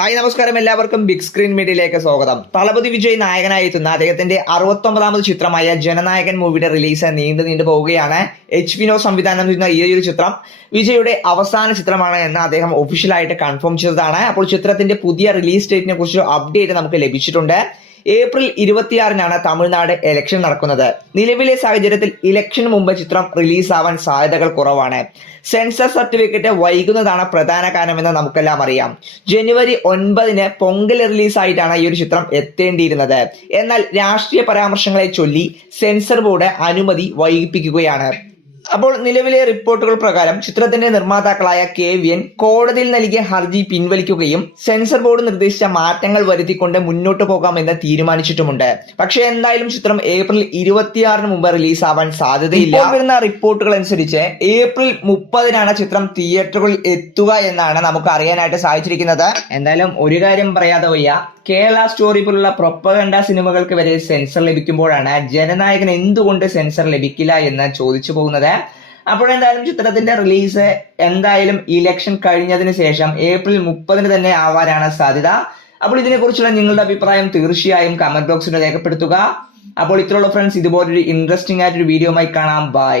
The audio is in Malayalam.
ഹായ് നമസ്കാരം, എല്ലാവർക്കും ബിഗ് സ്ക്രീൻ മീഡിയയിലേക്ക് സ്വാഗതം. തളപതി വിജയ് നായകനായി എത്തുന്ന അദ്ദേഹത്തിന്റെ 69ാമത് ചിത്രമായ ജനനായകൻ മൂവിയുടെ റിലീസ് നീണ്ടു പോവുകയാണ്. വിനോദ് സംവിധാനം ചെയ്യുന്ന ഈ ഒരു ചിത്രം വിജയുടെ അവസാന ചിത്രമാണ് എന്ന് അദ്ദേഹം ഒഫീഷ്യലായിട്ട് കൺഫേം ചെയ്തതാണ്. അപ്പോൾ ചിത്രത്തിന്റെ പുതിയ റിലീസ് ഡേറ്റിനെ കുറിച്ച് അപ്ഡേറ്റ് നമുക്ക് ലഭിച്ചിട്ടുണ്ട്. ഏപ്രിൽ 26-നാണ് തമിഴ്നാട് ഇലക്ഷൻ നടക്കുന്നത്. നിലവിലെ സാഹചര്യത്തിൽ ഇലക്ഷന് മുമ്പ് ചിത്രം റിലീസാവാൻ സാധ്യതകൾ കുറവാണ്. സെൻസർ സർട്ടിഫിക്കറ്റ് വൈകുന്നതാണ് പ്രധാന കാരണമെന്ന് നമുക്കെല്ലാം അറിയാം. ജനുവരി 9-ന് പൊങ്കൽ റിലീസായിട്ടാണ് ഈ ഒരു ചിത്രം എത്തേണ്ടിയിരുന്നത്. എന്നാൽ രാഷ്ട്രീയ പരാമർശങ്ങളെ ചൊല്ലി സെൻസർ ബോർഡ് അനുമതി വൈകിപ്പിക്കുകയാണ്. അപ്പോൾ നിലവിലെ റിപ്പോർട്ടുകൾ പ്രകാരം ചിത്രത്തിന്റെ നിർമ്മാതാക്കളായ KVN കോടതിയിൽ നൽകിയ ഹർജി പിൻവലിക്കുകയും സെൻസർ ബോർഡ് നിർദ്ദേശിച്ച മാറ്റങ്ങൾ വരുത്തിക്കൊണ്ട് മുന്നോട്ട് പോകാമെന്ന് തീരുമാനിച്ചിട്ടുമുണ്ട്. പക്ഷേ എന്തായാലും ചിത്രം ഏപ്രിൽ 26-ന് മുമ്പ് റിലീസാവാൻ സാധ്യതയില്ല. വരുന്ന റിപ്പോർട്ടുകൾ അനുസരിച്ച് ഏപ്രിൽ 30-നാണ് ചിത്രം തിയേറ്ററുകളിൽ എത്തുക എന്നാണ് നമുക്ക് അറിയാനായിട്ട് സാധിച്ചിരിക്കുന്നത്. എന്തായാലും ഒരു കാര്യം പറയാതെ വയ്യ, കേരള സ്റ്റോറി പോലുള്ള പ്രൊപ്പഗണ്ട സിനിമകൾക്ക് വരെ സെൻസർ ലഭിക്കുമ്പോഴാണ് ജനനായകൻ എന്തുകൊണ്ട് സെൻസർ ലഭിക്കില്ല എന്ന് ചോദിച്ചു പോകുന്നത്. അപ്പോഴെന്തായാലും ചിത്രത്തിന്റെ റിലീസ് എന്തായാലും ഇലക്ഷൻ കഴിഞ്ഞതിന് ശേഷം ഏപ്രിൽ 30-ന് തന്നെ ആവാനാണ് സാധ്യത. അപ്പോൾ ഇതിനെക്കുറിച്ചുള്ള നിങ്ങളുടെ അഭിപ്രായം തീർച്ചയായും കമന്റ് ബോക്സിൽ രേഖപ്പെടുത്തുക. അപ്പോൾ ഇത്രയുള്ള ഫ്രണ്ട്സ്, ഇതുപോലൊരു ഇൻട്രസ്റ്റിംഗ് ആയിട്ടൊരു വീഡിയോയുമായി കാണാം. ബൈ.